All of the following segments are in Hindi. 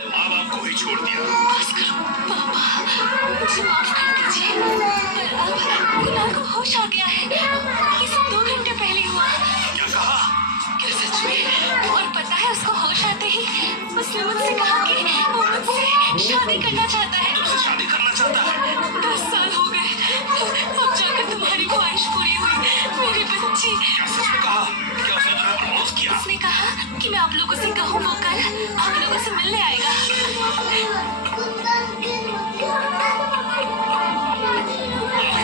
माँ बाप को ही छोड़ दिया। बस करो पापा, मुझे माफ कर दीजिए, पर अब कुणाल को होश आ गया है। ये सब 2 घंटे पहले हुआ। क्या कहा? क्या सच में? और पता है उसको होश आते ही उसने मुझसे कहा कि वो मुझसे शादी करना चाहता है। तुमसे शादी करना चाहता है? 10 साल हो गए, अब जाकर तुम्हारी ख्वाहिश पूरी हुई, मेरी बच्ची। क्या सच में कहा? क्या उसने तुम्हें प्रपोज किया? उसने कहा कि मैं आप लोगों से कहूँ वो कल आप लोगों से मिलने आएगा।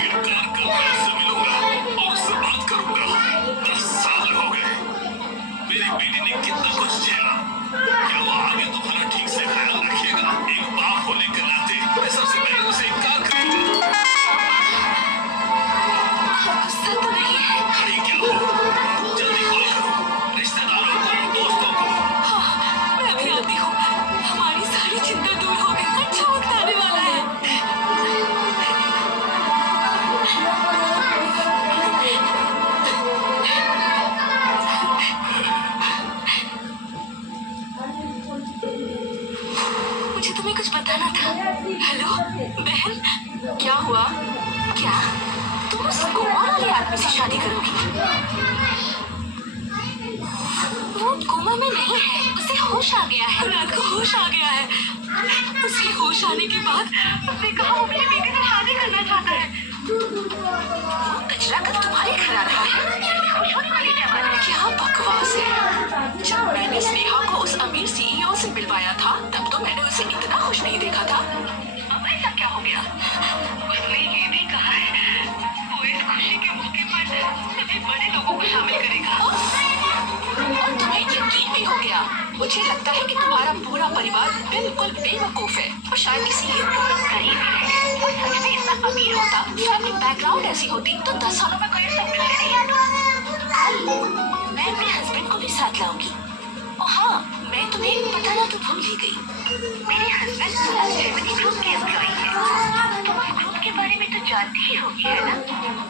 आखिरकार कल मैं उससे मिलूंगा और उससे बात करूंगा। 10 साल हो गए, मेरी बेटी ने कितना कुछ झेला। क्या वो आगे तुम्हारा ठीक से ख्याल रखेगा? एक बाप होने के नाते मैं सबसे पहले उसे क्या करूंगा? गुस्सा तो नहीं है? खड़ी क्या हो? जल्दी कॉल करो रिश्तेदारों को, दोस्तों को। हाँ, मैं अभी आती हूँ। हमारी सारी चिंता दूर हो गई। अच्छा वक्त आने वाला है। मुझे तुम्हें कुछ बताना था। हेलो बहन, क्या हुआ? क्या तुम उस कोमा वाले आदमी से शादी करोगी? वो कोमा में नहीं है, उसे होश आ गया है। रात को होश आ गया है। उसके होश आने के बाद उसने कहा वो मेरी बेटी से शादी करना चाहता है। वो कचरा कल तुम्हारे घर आ रहा है। खुश होने वाली क्या बात है? क्या बकवास है। जब मैंने स्नेहा को उस अमीर सीईओ से मिलवाया था तब तो मैंने उसे इतना खुश नहीं देखा था। अब ऐसा क्या हो गया? उसने ये भी कहा है वो इस खुशी के मौके पर सभी बड़े लोगों को शामिल करेगा। और तुम्हें यकीन भी हो गया। मुझे लगता है कि तुम्हारा पूरा परिवार बिल्कुल बेवकूफ है और शायद इसीलिए तुम लोग गरीब हैं। वो सच में इतना अमीर होता, फैमिली बैकग्राउंड ऐसी होती तो 10 सालों में कोई सब मिलते नहीं आता। मैं अपने हस्बैंड को भी साथ लाऊंगी। और हाँ, मैं तुम्हें बताना तो भूल ही गई। मेरे हस्बैंड जेमिनी ग्रुप के एम्प्लॉई हैं। तुम उस ग्रुप के बारे में तो जानती ही होगी, है ना?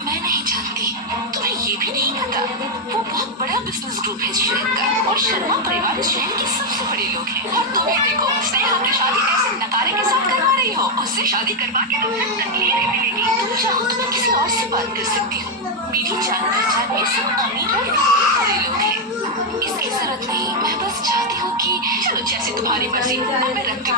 मैं नहीं जानती। तुम्हें ये भी नहीं पता? वो बहुत बड़ा बिजनेस ग्रुप है शहर का और शर्मा परिवार शहर के सबसे बड़े लोग हैं। और तुम्हें देखो, स्नेहा की शादी ऐसे नकारे के साथ करवा रही हो। उससे शादी करवा के तुमसे तकलीफ ही मिलेगी। तुम चाहो तो मैं किसी और से बात कर सकती हूँ। मेरी जान पहचान में सब अमीर और बड़े लोग हैं। इसकी जरूरत नहीं। मैं बस चाहती हूँ कि चलो जैसे तुम्हारी मर्जी। मैं रखती हूँ।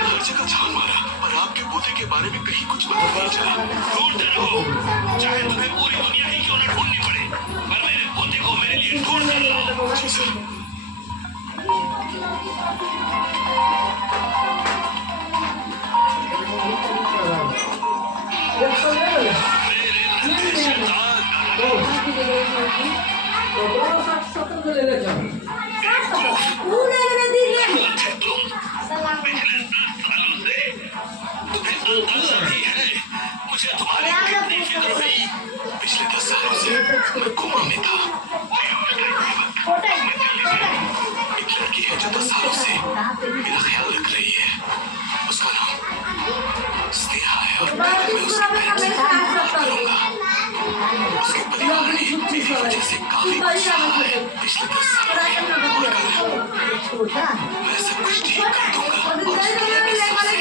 हर जगह छान मारा पर आपके पोते के बारे में कहीं कुछ पता नहीं चला। ढूंढते रहो, चाहे तुम्हें पूरी दुनिया ही क्यों न ढूंढनी पड़े, पर मेरे पोते को मेरे लिए ढूंढ कर लाओ। जी सर। मेरे शैतान अंदाजा भी है मुझे तुम्हारी कितनी फिक्र हुई। पिछले 10 सालों से मैं कोमा में था। एक लड़की है जो 10 सालों से मेरा ख्याल रख रही है। उसका नाम स्नेहा है और मैं उसके पेरेंट्स से बात करूंगा। उसके परिवार ने मेरी वजह से काफी कुछ सहा है पिछले 10 सालों में और कल मैं सब कुछ ठीक कर दूंगा और उस दुनिया के सबसे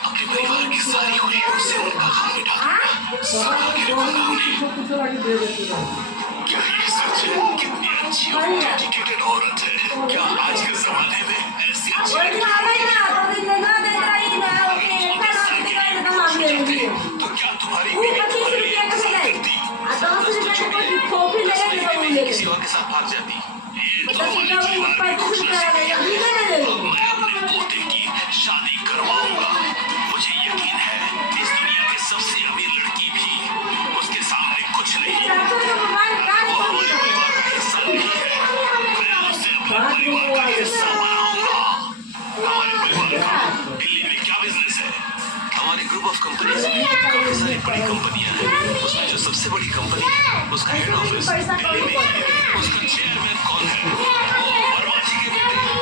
अपने परिवार की सारी खुशियों से उनका गम मिटा दूंगा। सदा के रखूंगा उन्हें। क्या ये सच है? कितनी अच्छी और डेडिकेटेड औरत है। क्या आज के जमाने में ऐसी अच्छी तो क्या तुम्हारी बीवी तुम्हारे लिए इंतजार करती? किसी और के साथ भाग जाती। ये तो हमारे परिवार की खुशनसीबी है। अब मैं अपने पोते की शादी करवाऊंगा। मुझे यकीन है इस दुनिया के सबसे अमीर लड़की भी उसके सामने कुछ नहीं। वो हमारे परिवार का हिस्सा नहीं है। मैं उसे अपने परिवार का हिस्सा बनाऊंगा। हमारे परिवार का दिल्ली में क्या बिजनेस है? हमारे ग्रुप ऑफ कंपनीज में काफी सारी बड़ी कंपनियां हैं। उसमें जो सबसे बड़ी कंपनी है उसका हेड ऑफिस दिल्ली में है। उसका चेयरमैन कौन है? वो वर्मा जी के बेटे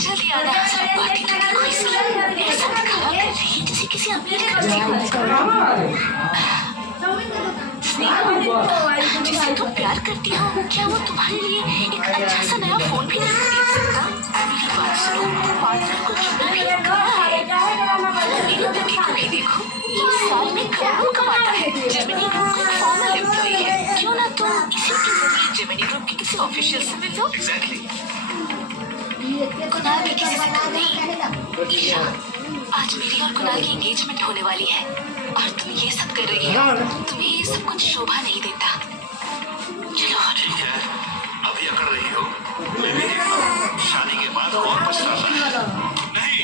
जल्दी आना, सब बातें करके कोई ऐसा दिखावा कर रही है जैसे किसी अमीर घर से हो। जिसे तुम प्यार करती हो, क्या वो तुम्हारे लिए एक अच्छा सा नया फोन भी नहीं खरीद सकता? मेरी बात सुनो, पार्टनर को चुनना भी कहाँ है? इन लड़के को भी देखो, ये साल में करोड़ों कमाता है। जेमिनी ग्रुप का फॉर्मल एम्प्लॉई है। क्यों ना तुम इसी के जरिए जेमिनी ग्रुप के किसी ऑफिशियल से मिल लो? एग्जैक्टली। कुणाल भी किसी से कम नहीं। ईशा, आज मेरी और कुणाल की एंगेजमेंट होने वाली है और तुम ये सब कर रही हो। तुम्हें ये सब कुछ शोभा नहीं देता। चलो ठीक है, अभी अकड़ रही हो, मैं भी देखता हूँ। शादी के बाद कौन पछताता है? नहीं,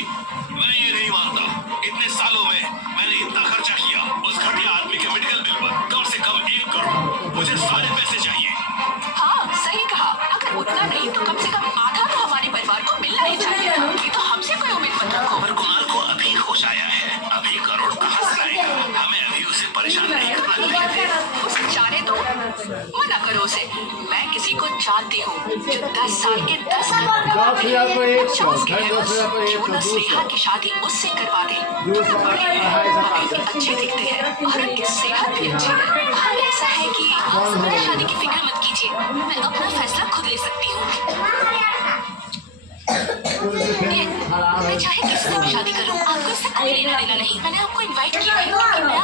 मैं ये नहीं मानता। इतने सालों में मैंने इतना खर्चा किया उस घटिया आदमी के मेडिकल बिल पर, कम से कम 1 करोड़। मुझे सारे पैसे चाहिए। हाँ, सही कहा। अगर उतना नहीं तो कम से कम आधा तो हमारे परिवार को मिलना ही चाहिए। ये तो हमसे कोई उम्मीद मत रखो। पर कुणाल को अभी होश आया है, अभी करोड़ कहाँ से लाएगा? हमें अभी उसे परेशान नहीं करना चाहिए। उसे जाने दो, मना करो उसे। मैं किसी को जानती हूँ जो 10 साल के 10 करोड़ कमाते हैं। 50 के है बस। क्यों ना स्नेहा की शादी उससे करवा दे। बड़े अच्छे दिखते हैं और उनकी सेहत भी अच्छी है। हाँ, ऐसा है कि मेरी शादी की फिक्र मत कीजिए, मैं अपना फैसला खुद ले सकती हूँ। मैं चाहे किससे भी शादी करूँ, आपको इससे कोई लेना देना नहीं। मैंने आपको इनवाइट किया है और मैं